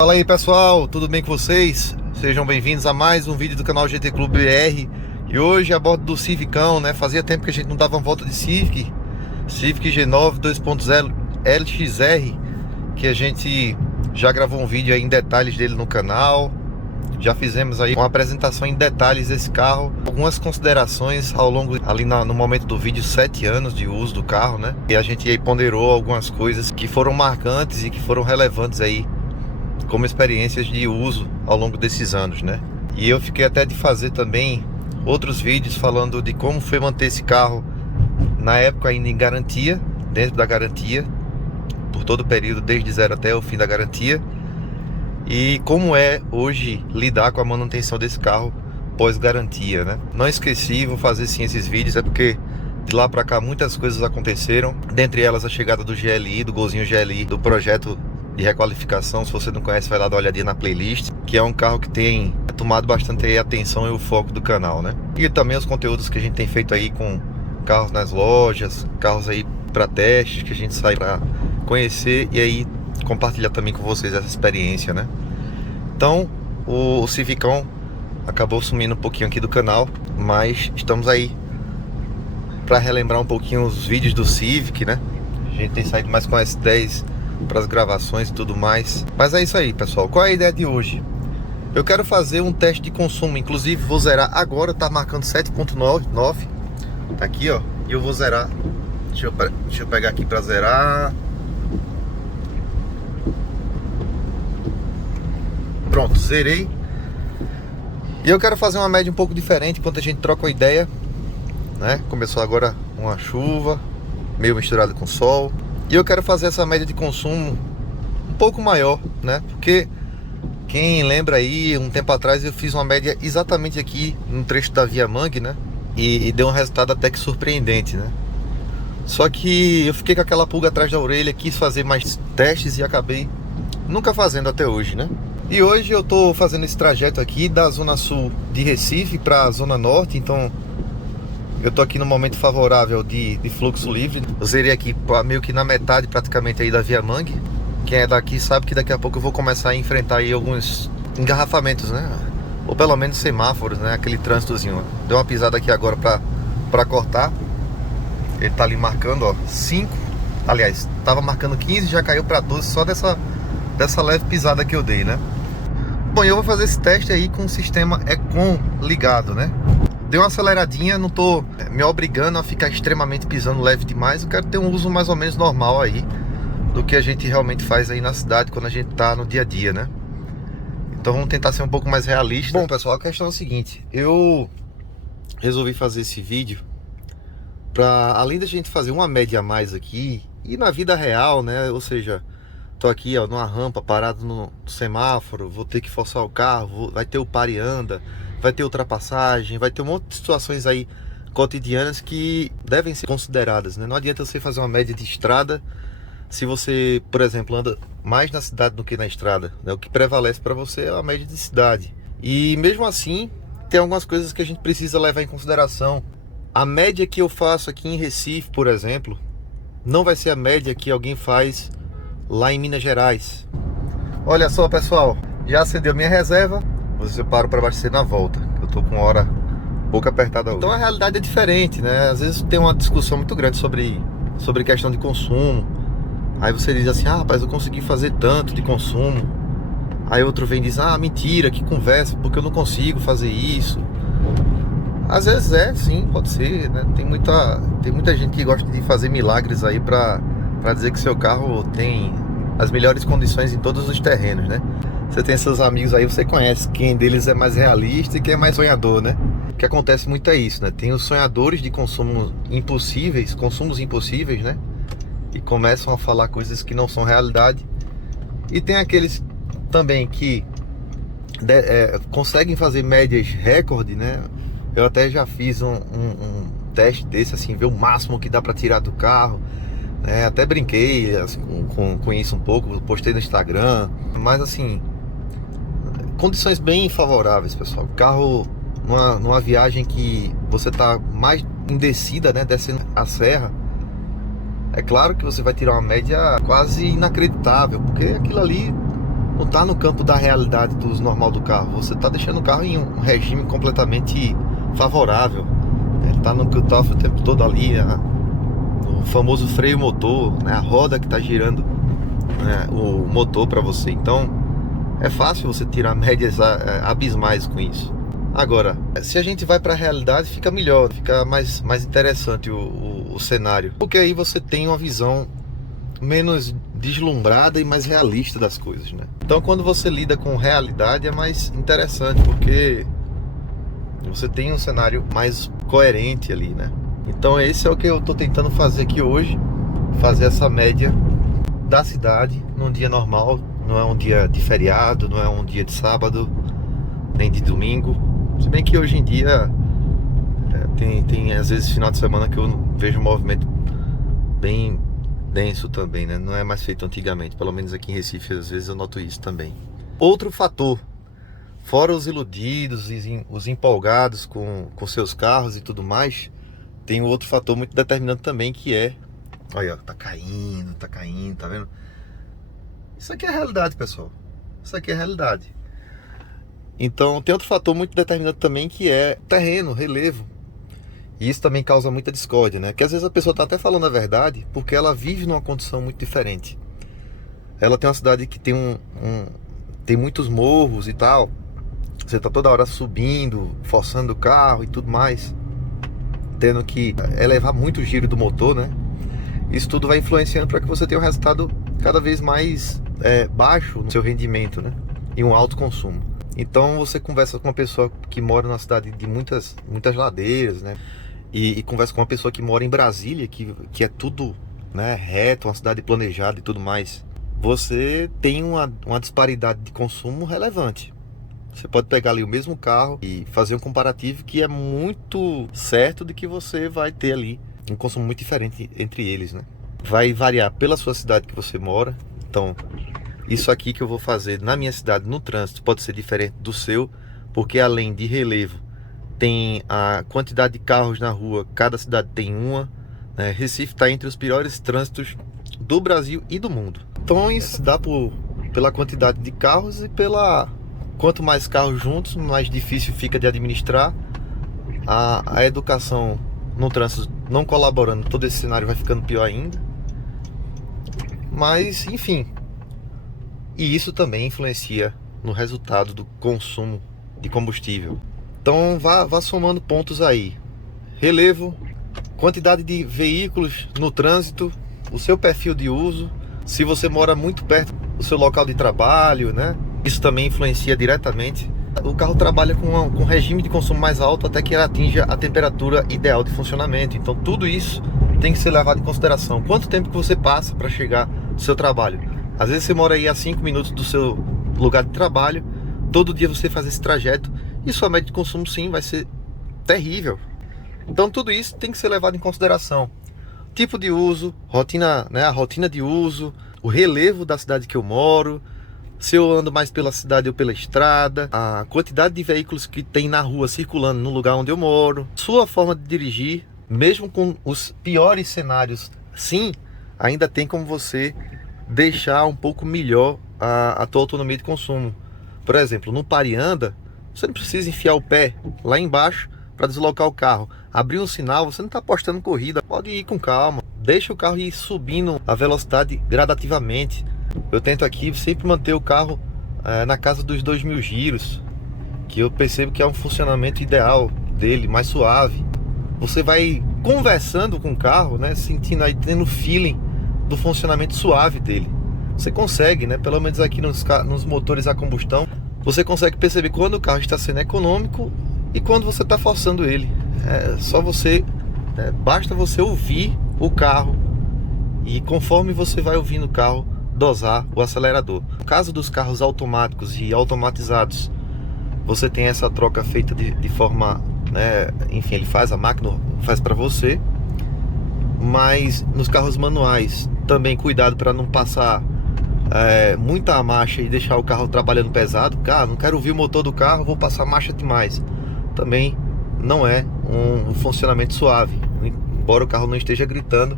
Fala aí pessoal, tudo bem com vocês? Sejam bem-vindos a mais um vídeo do canal GT Clube BR. E hoje a bordo do Civicão, né? Fazia tempo que a gente não dava uma volta de Civic G9 2.0 LXR, que a gente já gravou um vídeo aí em detalhes dele no canal. Já fizemos aí uma apresentação em detalhes desse carro, algumas considerações ao longo ali no momento do vídeo, 7 anos de uso do carro, né? E a gente aí ponderou algumas coisas que foram marcantes e que foram relevantes aí como experiências de uso ao longo desses anos, né? E eu fiquei até de fazer também outros vídeos falando de como foi manter esse carro na época ainda em garantia, dentro da garantia, por todo o período, desde zero até o fim da garantia, e como é hoje lidar com a manutenção desse carro pós-garantia, né? Não esqueci, vou fazer sim esses vídeos, é porque de lá pra cá muitas coisas aconteceram, dentre elas a chegada do GLI, do Golzinho GLI, do projeto de requalificação. Se você não conhece, vai lá dar uma olhadinha na playlist, que é um carro que tem tomado bastante aí a atenção e o foco do canal, né? E também os conteúdos que a gente tem feito aí com carros nas lojas, carros aí para testes, que a gente sai para conhecer e aí compartilhar também com vocês essa experiência, né? Então, o Civicão acabou sumindo um pouquinho aqui do canal, mas estamos aí para relembrar um pouquinho os vídeos do Civic, né? A gente tem saído mais com a S10 para as gravações e tudo mais. Mas é isso aí, pessoal. Qual é a ideia de hoje? Eu quero fazer um teste de consumo. Inclusive vou zerar agora. Tá marcando 7.9. Tá aqui, ó. E eu vou zerar. Deixa eu pegar aqui para zerar. Pronto, zerei. E eu quero fazer uma média um pouco diferente enquanto a gente troca uma ideia, né? Começou agora uma chuva meio misturada com sol. E eu quero fazer essa média de consumo um pouco maior, né? Porque quem lembra aí, um tempo atrás eu fiz uma média exatamente aqui no trecho da Via Mangue, né? E deu um resultado até que surpreendente, né? Só que eu fiquei com aquela pulga atrás da orelha, quis fazer mais testes e acabei nunca fazendo até hoje, né? E hoje eu tô fazendo esse trajeto aqui da Zona Sul de Recife para a Zona Norte, então eu tô aqui no momento favorável de fluxo livre. Eu zerei aqui meio que na metade praticamente aí da Via Mangue. Quem é daqui sabe que daqui a pouco eu vou começar a enfrentar aí alguns engarrafamentos, né? Ou pelo menos semáforos, né? Aquele trânsitozinho. Deu uma pisada aqui agora pra cortar. Ele tá ali marcando, ó, 5. Aliás, tava marcando 15, já caiu pra 12 só dessa leve pisada que eu dei, né? Bom, eu vou fazer esse teste aí com o sistema Econ ligado, né? Dei uma aceleradinha, não tô me obrigando a ficar extremamente pisando leve demais. Eu quero ter um uso mais ou menos normal aí do que a gente realmente faz aí na cidade quando a gente tá no dia a dia, né? Então vamos tentar ser um pouco mais realista. Bom, pessoal, a questão é o seguinte: eu resolvi fazer esse vídeo pra, além da gente fazer uma média a mais aqui e na vida real, né? Ou seja, tô aqui, ó, numa rampa, parado no semáforo, vou ter que forçar o carro, vai ter o pare e anda, vai ter ultrapassagem, vai ter um monte de situações aí cotidianas que devem ser consideradas, né? Não adianta você fazer uma média de estrada se você, por exemplo, anda mais na cidade do que na estrada, né? O que prevalece para você é a média de cidade. E mesmo assim, tem algumas coisas que a gente precisa levar em consideração. A média que eu faço aqui em Recife, por exemplo, não vai ser a média que alguém faz lá em Minas Gerais. Olha só, pessoal, já acendeu minha reserva. Você para para abastecer na volta. Eu tô com uma hora um pouco apertada hoje. Então a realidade é diferente, né? Às vezes tem uma discussão muito grande sobre questão de consumo. Aí você diz assim: ah, rapaz, eu consegui fazer tanto de consumo. Aí outro vem e diz: ah, mentira, que conversa, porque eu não consigo fazer isso. Às vezes é, sim, pode ser, né? Tem muita gente que gosta de fazer milagres aí pra dizer que seu carro tem as melhores condições em todos os terrenos, né? Você tem seus amigos aí, você conhece quem deles é mais realista e quem é mais sonhador, né? O que acontece muito é isso, né? Tem os sonhadores de consumos impossíveis, né? E começam a falar coisas que não são realidade. E tem aqueles também que conseguem fazer médias recorde, né? Eu até já fiz um teste desse, assim, ver o máximo que dá para tirar do carro. Até brinquei assim, com isso um pouco, postei no Instagram. Mas assim, condições bem favoráveis, pessoal. O carro numa viagem que você tá mais em descida, né, descendo a serra, é claro que você vai tirar uma média quase inacreditável, porque aquilo ali não está no campo da realidade do uso normal do carro. Você está deixando o carro em um regime completamente favorável. Ele está no cut-off o tempo todo ali, o famoso freio motor, né? A roda que está girando, né? O motor para você. Então é fácil você tirar médias abismais com isso. Agora, se a gente vai para a realidade, fica melhor, fica mais interessante o cenário, porque aí você tem uma visão menos deslumbrada e mais realista das coisas, né? Então quando você lida com realidade é mais interessante, porque você tem um cenário mais coerente ali, né? Então esse é o que eu tô tentando fazer aqui hoje, fazer essa média da cidade num dia normal. Não é um dia de feriado, não é um dia de sábado, nem de domingo. Se bem que hoje em dia tem às vezes final de semana que eu vejo um movimento bem denso também, né? Não é mais feito antigamente, pelo menos aqui em Recife às vezes eu noto isso também. Outro fator, fora os iludidos e os empolgados com seus carros e tudo mais, tem um outro fator muito determinante também, que é, olha, tá caindo, tá vendo? Isso aqui é a realidade, pessoal. Isso aqui é a realidade. Então tem outro fator muito determinante também, que é terreno, relevo. E isso também causa muita discórdia, né? Porque às vezes a pessoa está até falando a verdade porque ela vive numa condição muito diferente. Ela tem uma cidade que tem muitos morros e tal. Você está toda hora subindo, forçando o carro e tudo mais, tendo que elevar muito o giro do motor, né? Isso tudo vai influenciando para que você tenha um resultado cada vez mais baixo no seu rendimento, né? E um alto consumo. Então você conversa com uma pessoa que mora numa cidade de muitas ladeiras, né? E conversa com uma pessoa que mora em Brasília, que é tudo, né, reto, uma cidade planejada e tudo mais. Você tem uma disparidade de consumo relevante. Você pode pegar ali o mesmo carro e fazer um comparativo que é muito certo de que você vai ter ali um consumo muito diferente entre eles, né? Vai variar pela sua cidade que você mora. Então, isso aqui que eu vou fazer na minha cidade, no trânsito, pode ser diferente do seu, porque além de relevo, tem a quantidade de carros na rua, cada cidade tem uma, né? Recife está entre os piores trânsitos do Brasil e do mundo. Então isso dá pela quantidade de carros e quanto mais carros juntos, mais difícil fica de administrar. A educação no trânsito não colaborando, todo esse cenário vai ficando pior ainda. Mas, enfim, e isso também influencia no resultado do consumo de combustível. Então vá somando pontos aí: relevo, quantidade de veículos no trânsito, o seu perfil de uso, se você mora muito perto do seu local de trabalho, né? Isso também influencia diretamente. O carro trabalha com um regime de consumo mais alto até que ele atinja a temperatura ideal de funcionamento. Então tudo isso tem que ser levado em consideração. Quanto tempo que você passa para chegar no seu trabalho? Às vezes você mora aí a 5 minutos do seu lugar de trabalho, todo dia você faz esse trajeto e sua média de consumo sim vai ser terrível. Então tudo isso tem que ser levado em consideração. Tipo de uso, rotina, né, a rotina de uso, o relevo da cidade que eu moro, se eu ando mais pela cidade ou pela estrada, a quantidade de veículos que tem na rua circulando no lugar onde eu moro, sua forma de dirigir, mesmo com os piores cenários, sim, ainda tem como você deixar um pouco melhor a tua autonomia de consumo. Por exemplo, no Pare e Anda, você não precisa enfiar o pé lá embaixo para deslocar o carro. Abrir um sinal, você não está apostando corrida, pode ir com calma, deixa o carro ir subindo a velocidade gradativamente. Eu tento aqui sempre manter o carro na casa dos 2.000 giros, que eu percebo que é um funcionamento ideal dele, mais suave. Você vai conversando com o carro, né, sentindo aí, tendo feeling do funcionamento suave dele. Você consegue, né, pelo menos aqui nos motores a combustão, você consegue perceber quando o carro está sendo econômico e quando você está forçando ele. Basta você ouvir o carro e conforme você vai ouvindo o carro, dosar o acelerador. No caso dos carros automáticos e automatizados, você tem essa troca feita de forma, né, enfim, a máquina faz para você. Mas nos carros manuais, também cuidado para não passar muita marcha e deixar o carro trabalhando pesado. Cara, não quero ouvir o motor do carro, vou passar marcha demais. Também não é um funcionamento suave. Embora o carro não esteja gritando,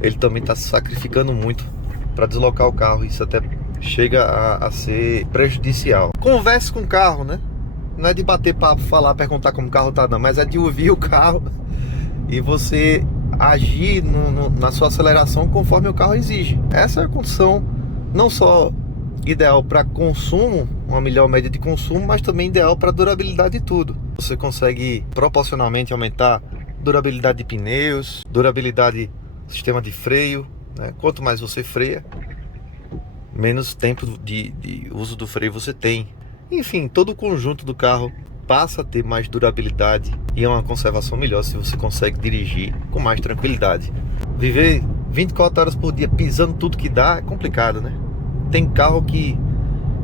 ele também está se sacrificando muito para deslocar o carro. Isso até chega a ser prejudicial. Converse com o carro, né? Não é de bater papo, falar, perguntar como o carro tá, não, mas é de ouvir o carro e você agir na sua aceleração conforme o carro exige. Essa é a condição não só ideal para consumo, uma melhor média de consumo, mas também ideal para durabilidade de tudo. Você consegue proporcionalmente aumentar durabilidade de pneus, durabilidade do sistema de freio, né? Quanto mais você freia, menos tempo de uso do freio você tem. Enfim, todo o conjunto do carro passa a ter mais durabilidade e é uma conservação melhor se você consegue dirigir com mais tranquilidade. Viver 24 horas por dia pisando tudo que dá é complicado, né? Tem carro que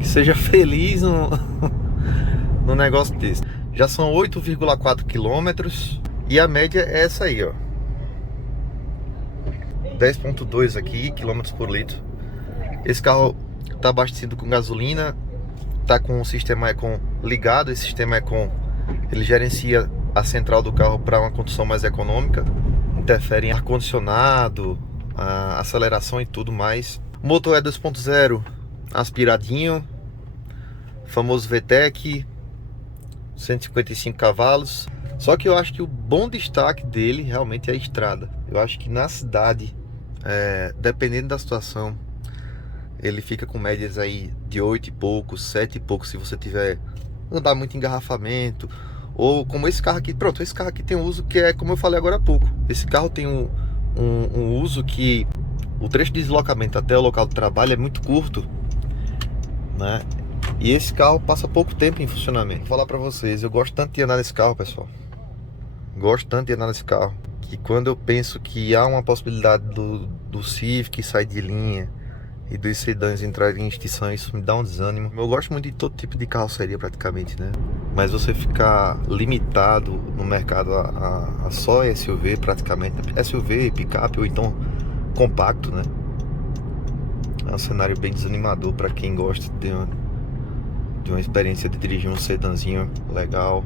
seja feliz no negócio desse. Já são 8,4 quilômetros e a média é essa aí, ó. 10,2 aqui, quilômetros por litro. Esse carro está abastecido com gasolina, está com o sistema Econ ligado. Esse sistema Econ, ele gerencia a central do carro para uma condução mais econômica, interfere em ar-condicionado, a aceleração e tudo mais. O motor é 2.0 aspiradinho, famoso VTEC, 155 cavalos. Só que eu acho que o bom destaque dele realmente é a estrada. Eu acho que na cidade, dependendo da situação, ele fica com médias aí de 8 e pouco, 7 e pouco, se você tiver andar muito engarrafamento. Ou como esse carro aqui, pronto, esse carro aqui tem um uso que é como eu falei agora há pouco. Esse carro tem um uso que o trecho de deslocamento até o local do trabalho é muito curto, né? E esse carro passa pouco tempo em funcionamento. Vou falar pra vocês, eu gosto tanto de andar nesse carro, pessoal. Gosto tanto de andar nesse carro, que quando eu penso que há uma possibilidade do Civic sair de linha e dos sedãs entrarem em extinção, isso me dá um desânimo. Eu gosto muito de todo tipo de carroceria praticamente, né? Mas você ficar limitado no mercado a só SUV praticamente, SUV, picape ou então compacto, né? É um cenário bem desanimador para quem gosta de uma experiência de dirigir um sedãzinho legal,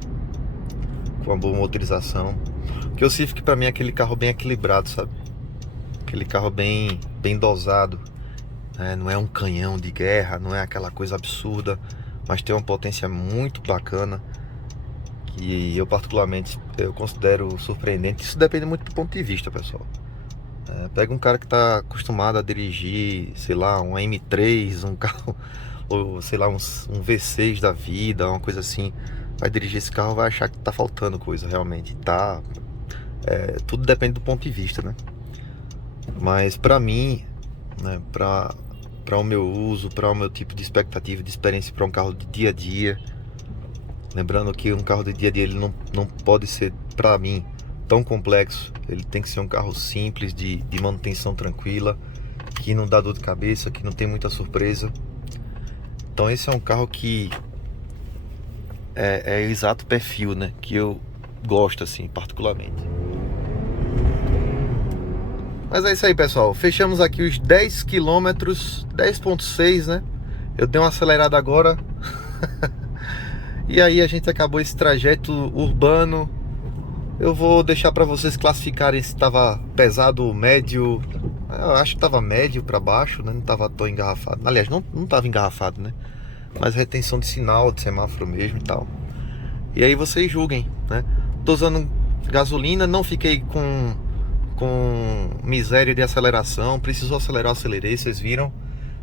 com uma boa motorização. Porque o Civic para mim é aquele carro bem equilibrado, sabe? Aquele carro bem dosado. Não é um canhão de guerra, não é aquela coisa absurda, mas tem uma potência muito bacana que eu particularmente considero surpreendente. Isso depende muito do ponto de vista, pessoal. Pega um cara que está acostumado a dirigir, sei lá, um M3, um carro, ou sei lá, um V6 da vida, uma coisa assim. Vai dirigir esse carro, vai achar que tá faltando coisa, realmente. Tá, tudo depende do ponto de vista, né? Mas pra mim, né, para o meu uso, para o meu tipo de expectativa, de experiência para um carro de dia a dia, lembrando que um carro de dia a dia ele não pode ser, para mim, tão complexo. Ele tem que ser um carro simples, de manutenção tranquila, que não dá dor de cabeça, que não tem muita surpresa. Então esse é um carro que é o exato perfil, né, que eu gosto assim particularmente. Mas é isso aí, pessoal, fechamos aqui os 10 km, 10.6, né? Eu dei uma acelerada agora. E aí a gente acabou esse trajeto urbano. Eu vou deixar para vocês classificarem se estava pesado ou médio. Eu acho que estava médio para baixo, né? Não estava tão engarrafado. Aliás, não estava engarrafado, né? Mas retenção de sinal, de semáforo mesmo e tal. E aí vocês julguem, né? Tô usando gasolina, não fiquei com miséria de aceleração. Precisou acelerar, acelerei, vocês viram.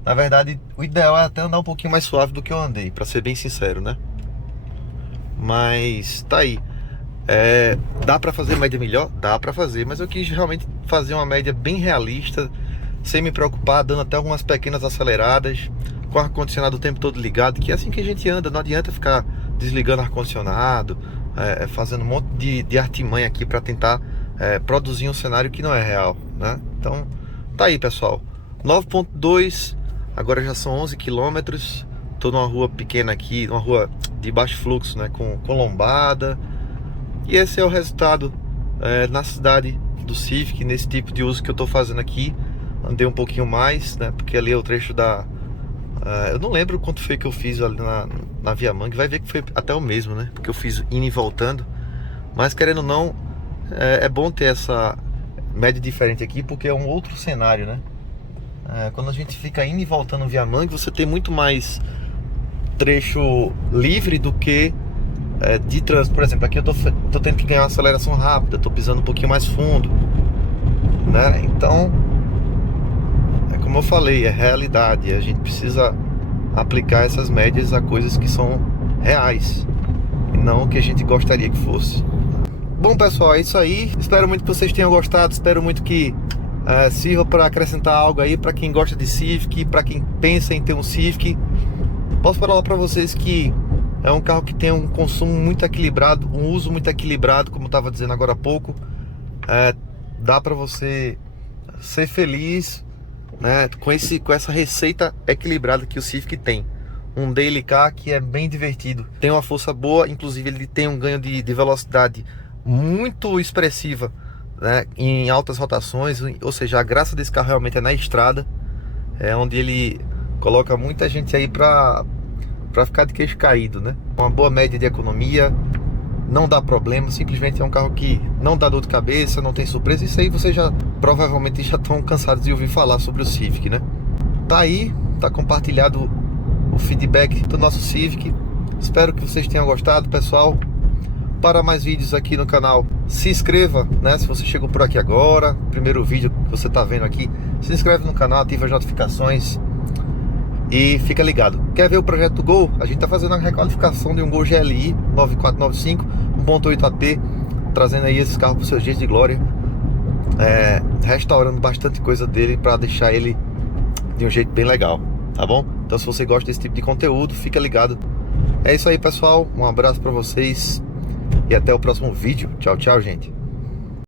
Na verdade, o ideal é até andar um pouquinho mais suave do que eu andei, para ser bem sincero, né? Mas tá aí. Dá pra fazer média melhor? Dá pra fazer, mas eu quis realmente fazer uma média bem realista, sem me preocupar, dando até algumas pequenas aceleradas, com o ar-condicionado o tempo todo ligado, que é assim que a gente anda. Não adianta ficar desligando ar-condicionado, fazendo um monte de artimanha aqui pra tentar produzir um cenário que não é real, né? Então tá aí, pessoal, 9.2, agora já são 11 quilômetros. Tô numa rua pequena aqui, uma rua de baixo fluxo, né, com lombada. E esse é o resultado na cidade do Civic, nesse tipo de uso que eu tô fazendo aqui. Andei um pouquinho mais, né, porque ali é o trecho da... eu não lembro quanto foi que eu fiz ali na Viamangue. Vai ver que foi até o mesmo, né, porque eu fiz indo e voltando. Mas querendo ou não, é bom ter essa média diferente aqui, porque é um outro cenário, né? Quando a gente fica indo e voltando via mangue, você tem muito mais trecho livre do que de trânsito. Por exemplo, aqui eu tô tendo que ganhar uma aceleração rápida, tô pisando um pouquinho mais fundo, né? Então, como eu falei, é realidade. A gente precisa aplicar essas médias a coisas que são reais e não o que a gente gostaria que fosse. Bom, pessoal, é isso aí. Espero muito que vocês tenham gostado. Espero muito que sirva para acrescentar algo aí para quem gosta de Civic, para quem pensa em ter um Civic. Posso falar para vocês que é um carro que tem um consumo muito equilibrado, um uso muito equilibrado, como eu estava dizendo agora há pouco. Dá para você ser feliz, né, com essa receita equilibrada que o Civic tem. Um daily car que é bem divertido, tem uma força boa, inclusive ele tem um ganho de velocidade muito expressiva, né, em altas rotações. Ou seja, a graça desse carro realmente é na estrada, onde ele coloca muita gente aí para ficar de queixo caído, né? Uma boa média de economia, não dá problema, simplesmente é um carro que não dá dor de cabeça, não tem surpresa. Isso aí vocês já provavelmente já estão cansados de ouvir falar sobre o Civic, né? Tá aí, tá compartilhado o feedback do nosso Civic. Espero que vocês tenham gostado, pessoal. Para mais vídeos aqui no canal, se inscreva, né? Se você chegou por aqui agora, primeiro vídeo que você tá vendo aqui, se inscreve no canal, ativa as notificações e fica ligado. Quer ver o projeto do Gol? A gente tá fazendo a requalificação de um Gol GLI 9495 1.8 AT, trazendo aí esses carros para os seus dias de glória, restaurando bastante coisa dele para deixar ele de um jeito bem legal, tá bom? Então, se você gosta desse tipo de conteúdo, fica ligado. É isso aí, pessoal, um abraço para vocês e até o próximo vídeo. Tchau, tchau, gente.